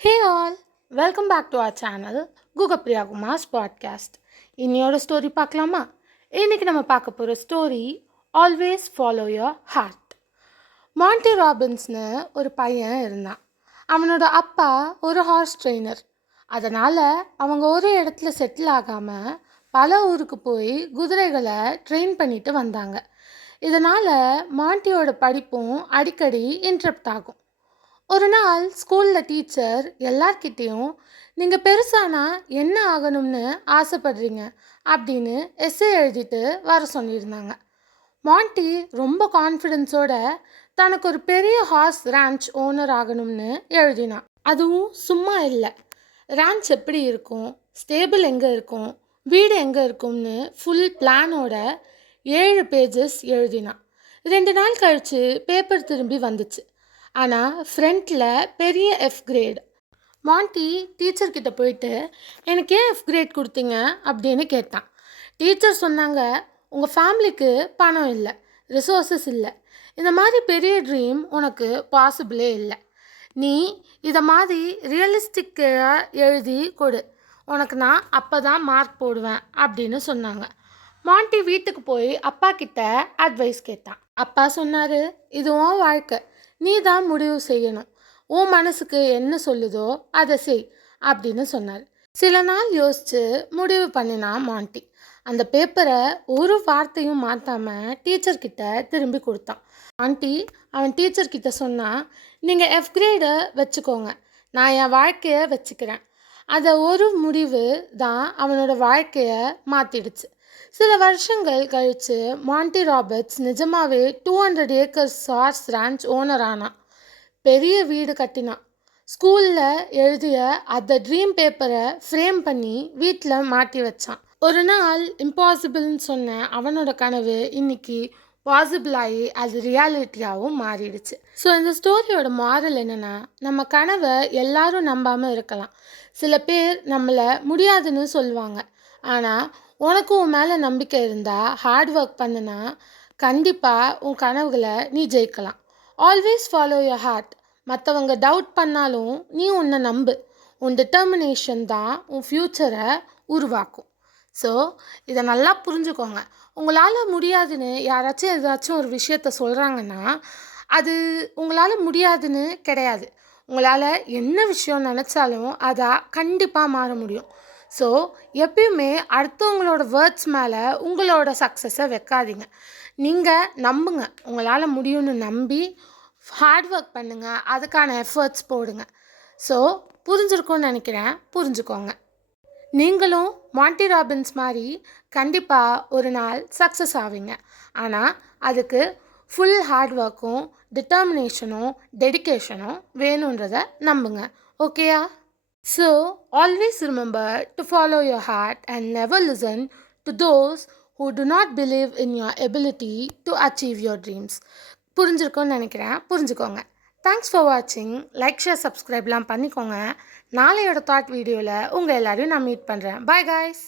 Hey all, welcome back to our channel Gugapriya Kumar's podcast. இன்னையோட story பார்க்கலாமா? இன்னைக்கு நம்ம பார்க்க போகிற story always follow your heart. Mandy ராபின்ஸ்னு ஒரு பையன் இருந்தான். அவனோட அப்பா ஒரு ஹார்ஸ் ட்ரெயினர். அதனால் அவங்க ஒரு இடத்துல செட்டில் ஆகாமல் பல ஊருக்கு போய் குதிரைகளை ட்ரெயின் பண்ணிட்டு வந்தாங்க. இதனால் மாண்டியோட படிப்பும் அடிக்கடி இன்டரப்ட் ஆகும். ஒரு நாள் ஸ்கூலில் டீச்சர் எல்லார்கிட்டேயும் நீங்கள் பெருசானா என்ன ஆகணும்னு ஆசைப்படுறீங்க அப்படின்னு எஸ்ஸே எழுதிட்டு வர சொல்லியிருந்தாங்க. மாண்டி ரொம்ப கான்ஃபிடென்ஸோட தனக்கு ஒரு பெரிய ஹார்ஸ் ரேஞ்ச் ஓனர் ஆகணும்னு எழுதினான். அதுவும் சும்மா இல்லை, ரேஞ்ச் எப்படி இருக்கும், ஸ்டேபிள் எங்கே இருக்கும், வீடு எங்கே இருக்கும்னு ஃபுல் பிளானோட 7 பேஜஸ் எழுதினான். 2 நாள் கழித்து பேப்பர் திரும்பி வந்துச்சு. ஆனால் ஃப்ரண்ட்டில் பெரிய எஃப் கிரேட். மாண்டி டீச்சர்கிட்ட போயிட்டு எனக்கு ஏன் எஃப் கிரேட் கொடுத்தீங்க அப்படின்னு கேட்டான். டீச்சர் சொன்னாங்க, உங்கள் ஃபேமிலிக்கு பணம் இல்லை, ரிசோர்ஸஸ் இல்லை, இந்த மாதிரி பெரிய ட்ரீம் உனக்கு பாசிபிளே இல்லை. நீ இதை மாதிரி ரியலிஸ்டிக்காக எழுதி கொடு, உனக்கு நான் அப்போ தான் மார்க் போடுவேன் அப்படின்னு சொன்னாங்க. மாண்டி வீட்டுக்கு போய் அப்பா கிட்ட அட்வைஸ் கேட்டான். அப்பா சொன்னார், இதுவும் வாழ்க்கை, நீ தான் முடிவு செய்யணும், உன் மனசுக்கு என்ன சொல்லுதோ அதை செய் அப்படின்னு சொன்னார். சில நாள் யோசித்து முடிவு பண்ணினான் மாண்டி. அந்த பேப்பரை ஒரு வார்த்தையும் மாற்றாமல் டீச்சர்கிட்ட திரும்பி கொடுத்தான். மாண்டி அவன் டீச்சர்கிட்ட சொன்னான், நீங்கள் எஃப் கிரேடை வச்சுக்கோங்க, நான் என் வாழ்க்கையை வச்சுக்கிறேன். அதை ஒரு முடிவு தான் அவனோட வாழ்க்கையை மாற்றிடுச்சு. சில வருஷங்கள் கழித்து மாண்டி ராபர்ட்ஸ் நிஜமாவே 200 ஏக்கர்ஸ் ஹார்ஸ் ரேஞ்ச் ஓனர் ஆனான். பெரிய வீடு கட்டினான். ஸ்கூலில் எழுதிய அந்த ட்ரீம் பேப்பரை ஃப்ரேம் பண்ணி வீட்டில் மாட்டி வச்சான். ஒரு நாள் இம்பாசிபிள்னு சொன்ன அவனோட கனவு இன்னைக்கு பாசிபிள் ஆகி அது ரியாலிட்டியாகவும் மாறிடுச்சு. ஸோ இந்த ஸ்டோரியோட மாரல் என்னென்னா, நம்ம கனவை எல்லாரும் நம்பாமல் இருக்கலாம். சில பேர் நம்மளை முடியாதுன்னு சொல்லுவாங்க. ஆனால் உனக்கு உன் மேலே நம்பிக்கை இருந்தால், ஹார்ட் ஒர்க் பண்ணுனா கண்டிப்பாக உன் கனவுகளை நீ ஜெயிக்கலாம். Always follow your heart. மற்றவங்க டவுட் பண்ணாலும் நீ உன்னை நம்பு. உன் டிட்டர்மினேஷன் தான் உன் ஃப்யூச்சரை உருவாக்கும். ஸோ இதை நல்லா புரிஞ்சுக்கோங்க. உங்களால் முடியாதுன்னு யாராச்சும் ஏதாச்சும் ஒரு விஷயத்த சொல்கிறாங்கன்னா, அது உங்களால் முடியாதுன்னு கிடையாது. உங்களால் என்ன விஷயம் நினச்சாலும் அதை கண்டிப்பாக மாற முடியும். ஸோ எப்பயுமே அடுத்தவங்களோட வேர்ட்ஸ் மேலே உங்களோட சக்ஸஸை வைக்காதீங்க. நீங்கள் நம்புங்க, உங்களால் முடியும்னு நம்பி ஹார்ட் ஒர்க் பண்ணுங்கள், அதுக்கான எஃபர்ட்ஸ் போடுங்க. ஸோ புரிஞ்சிருக்கும்னு நினைக்கிறேன், புரிஞ்சுக்கோங்க. நீங்களும் மாண்டி ராபின்ஸ் மாதிரி கண்டிப்பாக ஒரு நாள் சக்ஸஸ் ஆவீங்க. ஆனால் அதுக்கு ஃபுல் ஹார்ட் ஒர்க்கும் டிட்டர்மினேஷனும் டெடிக்கேஷனும் வேணுன்றதை நம்புங்க. ஓகேயா? So, always remember to follow your heart and never listen to those who do not believe in your ability to achieve your dreams. புரிஞ்சிருக்கும்னு நினைக்கிறேன், புரிஞ்சுக்கோங்க. தேங்க்ஸ் ஃபார் வாட்சிங். லைக், ஷேர், சப்ஸ்கிரைப்லாம் பண்ணிக்கோங்க. நாளையோட தாட் வீடியோவில் உங்கள் எல்லாரையும் நான் மீட் பண்ணுறேன். Bye guys.